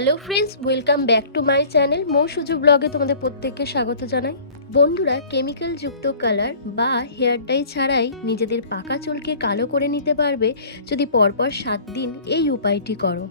Hello friends, welcome back to my channel Mou Suju ব্লগে তোমাদের প্রত্যেককে স্বাগত জানাই। বন্ধুরা, কেমিক্যাল যুক্ত কালার বা হেয়ার ডাই ছাড়াই নিজেদের পাকা চুলকে কালো করে নিতে পারবে। যদি পরপর সাত দিন এই উপায়টি করো।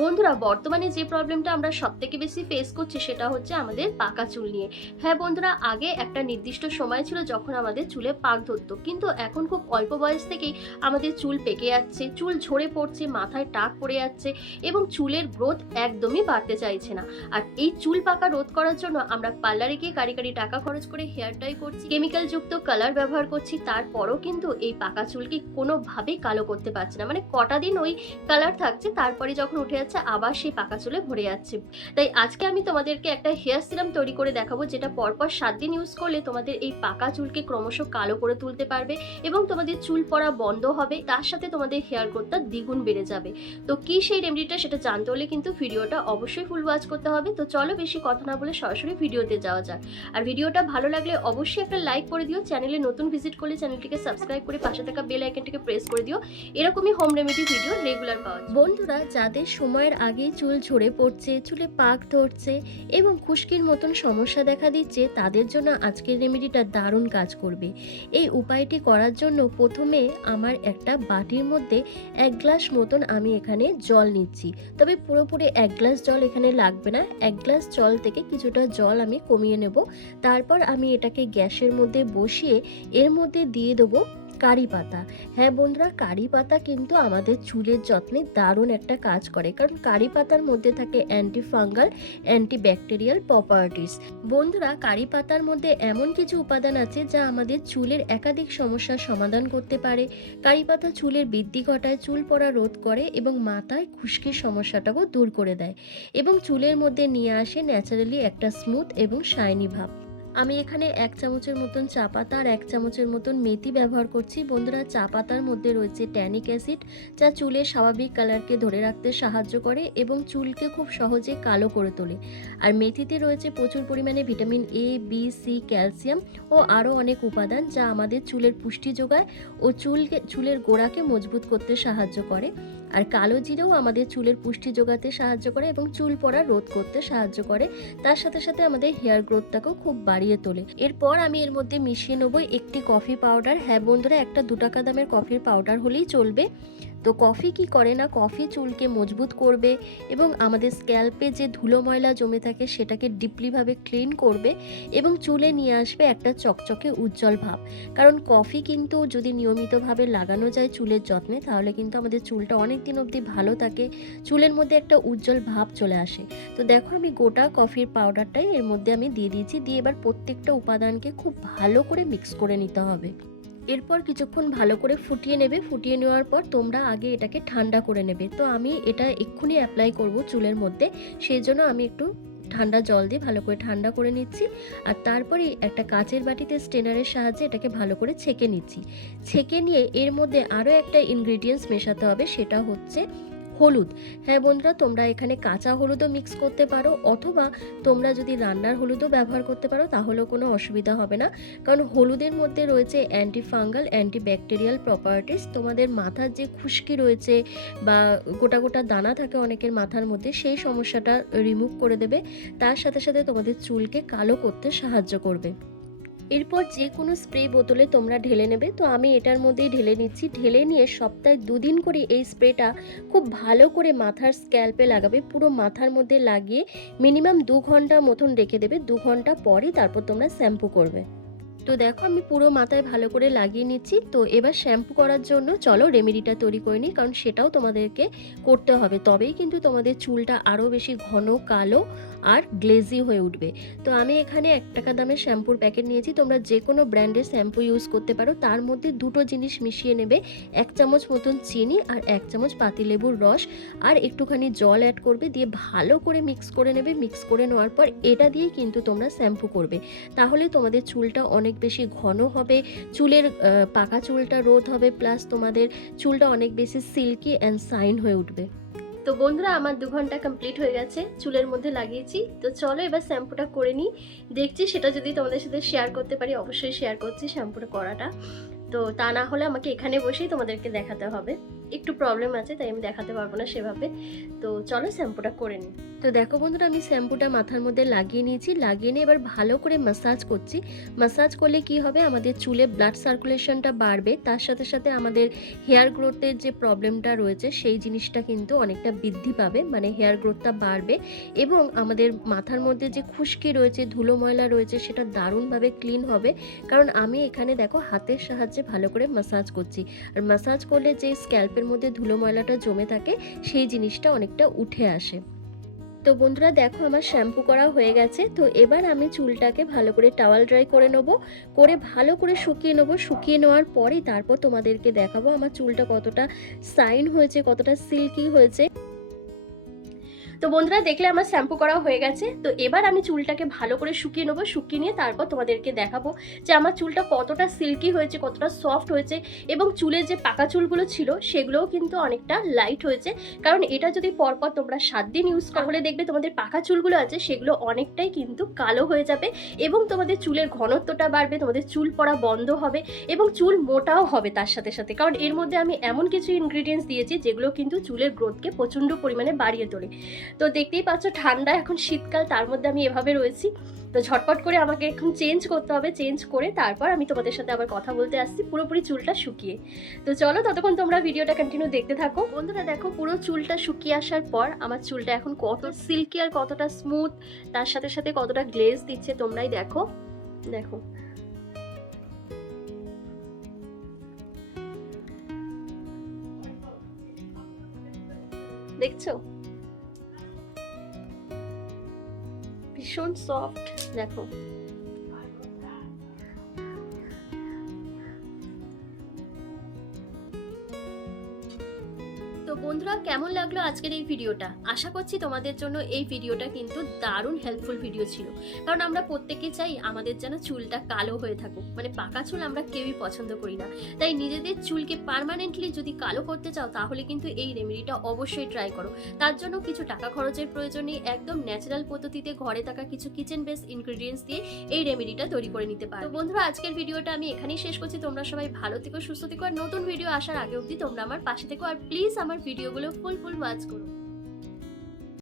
বন্ধুরা, বর্তমানে যে প্রবলেমটা আমরা সব থেকে বেশি ফেস করছি সেটা হচ্ছে আমাদের পাকা চুল নিয়ে। হ্যাঁ বন্ধুরা, আগে একটা নির্দিষ্ট সময় ছিল যখন আমাদের চুলে পাক ধরতো। কিন্তু এখন খুব অল্প বয়স থেকেই আমাদের চুল পেকে যাচ্ছে, চুল ঝরে পড়ছে, মাথায় টাক পড়ে যাচ্ছে এবং চুলের গ্রোথ একদমই বাড়তে চাইছে না। আর এই চুল পাকা রোধ করার জন্য আমরা পার্লারে গিয়ে কারি কারি টাকা খরচ করে হেয়ার ডাই করছি কেমিক্যাল যুক্ত কালার ব্যবহার করছি, তারপরও কিন্তু এই পাকা চুলকে কোনোভাবেই কালো করতে পারছে না। মানে কটা দিন ওই কালার থাকছে, তারপরে যখন উঠে যাচ্ছে, আবার সেই পাকা চুলে ভরে যাচ্ছে। তাই আজকে আমি তোমাদেরকে একটা হেয়ার সিরাম তৈরি করে দেখাবো, যেটা পরপর সাত দিন ইউজ করলে তোমাদের এই পাকা চুলকে ক্রমশ কালো করে তুলতে পারবে এবং তোমাদের চুল পড়া বন্ধ হবে, তার সাথে তোমাদের হেয়ার গ্রোথটা দ্বিগুণ বেড়ে যাবে। তো কি সেই রেমেডিটা সেটা জানতে হলে কিন্তু ভিডিওটা অবশ্যই ফুল ওয়াচ করতে হবে। তো চলো বেশি কথা না বলে সরাসরি ভিডিওতে যাওয়া যাক। আর ভিডিওটা ভালো লাগলে অবশ্যই একটা লাইক করে দিও, চ্যানেলে নতুন ভিজিট করলে চ্যানেলটিকে সাবস্ক্রাইব করে পাশে থাকা বেল আইকনটিকে প্রেস করে দিও। এরকমই হোম রেমেডি ভিডিও রেগুলার পাওয়া। বন্ধুরা, যাদের সময়ের আগেই চুল ঝরে পড়ছে, চুলে পাক ধরছে এবং খুশকির মতন সমস্যা দেখা দিচ্ছে, তাদের জন্য আজকের রেমেডিটা দারুণ কাজ করবে। এই উপায়টি করার জন্য প্রথমে আমার একটা বাটির মধ্যে এক গ্লাস মতন আমি এখানে জল নিচ্ছি। তবে পুরোপুরি এক গ্লাস জল এখানে লাগবে না, এক গ্লাস জল থেকে কিছুটা জল আমি কমিয়ে নেব। তারপর আমি এটাকে গ্যাসের মধ্যে বসিয়ে এর মধ্যে দিয়ে দেবো কারি পাতা। হ্যাঁ বন্ধুরা, কারি পাতা কিন্তু আমাদের চুলের যত্নে দারুণ একটা কাজ করে। কারণ কারি পাতার মধ্যে থাকে anti fungal anti bacterial properties বন্ধুরা, কারি পাতার মধ্যে এমন কিছু উপাদান আছে যা আমাদের চুলের একাধিক সমস্যার সমাধান করতে পারে। কারি পাতা চুলের বৃদ্ধি ঘটায়, চুল পড়া রোধ করে এবং মাথায় খুশকির সমস্যাটাকেও দূর করে দেয়। এবং চুলের মধ্যে নিয়ে আসে ন্যাচারালি একটা স্মুথ এবং শাইনি ভাব। আমি এখানে এক চামচের মতন চা পাতা আর এক চামচের মতন মেথি ব্যবহার করছি। বন্ধুরা, চা পাতার মধ্যে রয়েছে ট্যানিক অ্যাসিড, যা চুলের স্বাভাবিক কালারকে ধরে রাখতে সাহায্য করে এবং চুলকে খুব সহজে কালো করে তোলে। আর মেথিতে রয়েছে প্রচুর পরিমাণে vitamin A B C calcium ও আরও অনেক উপাদান, যা আমাদের চুলের পুষ্টি যোগায় ও চুলকে, চুলের গোড়াকে মজবুত করতে সাহায্য করে। আর কালো জিরেও আমাদের চুলের পুষ্টি যোগাতে সাহায্য করে এবং চুল পড়া রোধ করতে সাহায্য করে। তার সাথে সাথে আমাদের হেয়ার গ্রোথটাকেও খুব বাড়িয়ে তোলে। এরপর আমি এর মধ্যে মিশিয়ে নেব একটি কফি পাউডার। হ্যাঁ বন্ধুরা, একটা দু টাকা দামের কফির পাউডার হলেই চলবে। তো কফি কি করে না কফি চুলকে মজবুত করবে এবং আমাদের স্ক্যাল্পে যে ধুলো ময়লা জমে থাকে সেটাকে ডিপলিভাবে ক্লিন করবে এবং চুলে নিয়ে আসবে একটা চকচকে উজ্জ্বল ভাব। কারণ কফি কিন্তু যদি নিয়মিতভাবে লাগানো যায় চুলের যত্নে, তাহলে কিন্তু আমাদের চুলটা অনেক দিন অবধি ভালো থাকে, চুলের মধ্যে একটা উজ্জ্বল ভাব চলে আসে। তো দেখো আমি গোটা কফির পাউডারটাই এর মধ্যে আমি দিয়ে দিয়েছি, দিয়ে এবার প্রত্যেকটা উপাদানকে খুব ভালো করে মিক্স করে নিতে হবে। এরপর কিছুক্ষণ ভালো করে ফুটিয়ে নেবে। ফুটিয়ে নেওয়ার পর তোমরা আগে এটাকে ঠান্ডা করে নেবে। তো আমি এটা এক্ষুনি অ্যাপ্লাই করব চুলের মধ্যে। সেই জন্য আমি একটু ঠান্ডা জল দিয়ে ভালো করে ঠান্ডা করে নিচ্ছি। আর তারপরে একটা কাচের বাটিতে স্টেনারের সাহায্যে এটাকে ভালো করে ছেঁকে নিচ্ছি। ছেঁকে নিয়ে এর মধ্যে আরও একটা ইনগ্রিডিয়েন্টস মেশাতে হবে। সেটা হচ্ছে হলুদ। হ্যাঁ বন্ধুরা, তোমরা এখানে কাঁচা হলুদও মিক্স করতে পারো, অথবা তোমরা যদি রান্নার হলুদও ব্যবহার করতে পারো, তাহলেও কোনো অসুবিধা হবে না। কারণ হলুদের মধ্যে রয়েছে anti fungal anti bacterial properties তোমাদের মাথার যে খুশকি রয়েছে বা গোটা গোটা দানা থাকে অনেকের মাথার মধ্যে, সেই সমস্যাটা রিমুভ করে দেবে। তার সাথে সাথে তোমাদের চুলকে কালো করতে সাহায্য করবে। এরপর যে কোনো স্প্রে বোতলে তোমরা ঢেলে নেবে। তো আমি এটার মধ্যেই ঢেলে নিচ্ছি। ঢেলে নিয়ে সপ্তাহে দুদিন করে এই স্প্রেটা খুব ভালো করে মাথার স্ক্যাল্পে লাগাবে। পুরো মাথার মধ্যে লাগিয়ে মিনিমাম দু ঘণ্টা মতন রেখে দেবে। দু ঘণ্টা পরই তারপর তোমরা শ্যাম্পু করবে। তো দেখো আমি পুরো মাথায় ভালো করে লাগিয়ে নিচ্ছি। তো এবার শ্যাম্পু করার জন্য চলো রেমেডিটা তৈরি করে নিই, কারণ সেটাও তোমাদেরকে করতে হবে। তবেই কিন্তু তোমাদের চুলটা আরও বেশি ঘন, কালো আর গ্লেজি হয়ে উঠবে। তো আমি এখানে এক টাকা দামের শ্যাম্পুর প্যাকেট নিয়েছি। তোমরা যে কোনো ব্র্যান্ডের শ্যাম্পু ইউজ করতে পারো। তার মধ্যে দুটো জিনিস মিশিয়ে নেবে। এক চামচ মতন চিনি আর এক চামচ পাতিলেবুর রস আর একটুখানি জল অ্যাড করবে। দিয়ে ভালো করে মিক্স করে নেবে। মিক্স করে নেওয়ার পর এটা দিয়েই কিন্তু তোমরা শ্যাম্পু করবে। তাহলে তোমাদের চুলটা অনেক বেশি ঘন হবে, চুলের পাকা চুলটা রোধ হবে প্লাস তোমাদের চুলটা অনেক বেশি সিল্কি অ্যান্ড সাইন হয়ে উঠবে। তো বন্ধুরা, আমার দু ঘণ্টা কমপ্লিট হয়ে গেছে, চুলের মধ্যে লাগিয়েছি। তো চলো এবার শ্যাম্পুটা করে নিই। দেখছি সেটা যদি তোমাদের সাথে শেয়ার করতে পারি, অবশ্যই শেয়ার করছি শ্যাম্পুটা করাটা। তো তা না হলে আমাকে এখানে বসেই তোমাদেরকে দেখাতে হবে। একটু প্রবলেম আছে, তাই আমি দেখাতে পারব না সেভাবে। তো চলো শ্যাম্পুটা করে নিই। তো দেখো বন্ধুরা, আমি শ্যাম্পুটা মাথার মধ্যে লাগিয়ে নিয়েছি। লাগিয়ে নিয়ে এবার ভালো করে মাসাজ করছি। মাসাজ করলে কি হবে? আমাদের চুলে ব্লাড সার্কুলেশনটা বাড়বে। তার সাথে সাথে আমাদের হেয়ার গ্রোথের যে প্রবলেমটা রয়েছে, সেই জিনিসটা কিন্তু অনেকটা বৃদ্ধি পাবে। মানে হেয়ার গ্রোথটা বাড়বে এবং আমাদের মাথার মধ্যে যে খুশকি রয়েছে, ধুলো ময়লা রয়েছে, সেটা দারুণভাবে ক্লিন হবে। কারণ আমি এখানে দেখো হাতের সাহায্যে ভালো করে মাসাজ করছি। আর মাসাজ করলে যে স্ক্যাল্পের মধ্যে ধুলো ময়লাটা জমে থাকে, সেই জিনিসটা অনেকটা উঠে আসে। তো বন্ধুরা দেখো আমার শ্যাম্পু করা হয়ে গেছে, তো এবার আমি চুলটাকে ভালো করে টাওয়াল ড্রাই করে নেব, করে ভালো করে শুকিয়ে নেব। শুকিয়ে নেওয়ার পরে তারপর তোমাদেরকে দেখাবো আমার চুলটা কতটা সাইন হয়েছে, কতটা সিল্কি হয়েছে। তো বন্ধুরা, দেখলে আমার শ্যাম্পু করা হয়ে গেছে। তো এবার আমি চুলটাকে ভালো করে শুকিয়ে নেব। শুকিয়ে নিয়ে তারপর তোমাদেরকে দেখাবো যে আমার চুলটা কতটা সিল্কি হয়েছে, কতটা সফট হয়েছে এবং চুলের যে পাকা চুলগুলো ছিল, সেগুলোও কিন্তু অনেকটা লাইট হয়েছে। কারণ এটা যদি পরপর তোমরা সাত দিন ইউজ করলে দেখবে তোমাদের পাকা চুলগুলো আছে, সেগুলো অনেকটাই কিন্তু কালো হয়ে যাবে এবং তোমাদের চুলের ঘনত্বটা বাড়বে, তোমাদের চুল পড়া বন্ধ হবে এবং চুল মোটাও হবে তার সাথে সাথে। কারণ এর মধ্যে আমি এমন কিছু ইনগ্রিডিয়েন্টস দিয়েছি, যেগুলো কিন্তু চুলের গ্রোথকে প্রচণ্ড পরিমাণে বাড়িয়ে তোলে। তো দেখতেই পাচ্ছ ঠান্ডা, এখন শীতকাল, তার মধ্যে আমি এভাবে রয়েছি। তো ঝটপট করে আমাকে এখন চেঞ্জ করতে হবে চেঞ্জ করে তারপর আমি তোমাদের সাথে আবার কথা বলতে আসছি, পুরোপুরি চুলটা শুকিয়ে। তো চলো ততক্ষণ তোমরা ভিডিওটা কন্টিনিউ দেখতে থাকো। বন্ধুরা দেখো, পুরো চুলটা শুকিয়ে আসার পর আমার চুলটা এখন কত সিল্কি আর কতটা স্মুথ তার সাথে সাথে কতটা গ্লেজ দিচ্ছে তোমরাই দেখো। দেখো। দেখছ? ভীষণ সফট দেখো। বন্ধুরা, কেমন লাগল আজকের এই ভিডিওটা? আশা করছি তোমাদের জন্য এই ভিডিওটা কিন্তু দারুণ হেল্পফুল ভিডিও ছিল। কারণ আমরা প্রত্যেকে চাই আমাদের যেন চুলটা কালো হয়ে থাকুক। মানে পাকা চুল আমরা কেউই পছন্দ করি না। তাই নিজেদের চুলকে পার্মানেন্টলি যদি কালো করতে চাও, তাহলে কিন্তু এই রেমেডিটা অবশ্যই ট্রাই করো। তার জন্য কিছু টাকা খরচের প্রয়োজন নেই। একদম ন্যাচারাল পদ্ধতিতে ঘরে থাকা কিছু কিচেন বেস ইনগ্রিডিয়েন্টস দিয়ে এই রেমেডিটা তৈরি করে নিতে পারো বন্ধুরা, আজকের ভিডিওটা আমি এখানেই শেষ করছি। তোমরা সবাই ভালো থেকো, সুস্থ থেকো। আর নতুন ভিডিও আসার আগে অবধি তোমরা আমার পাশে থেকো। আর প্লিজ আমার ভিডিওগুলো ফুল ফুল ওয়াচ করো।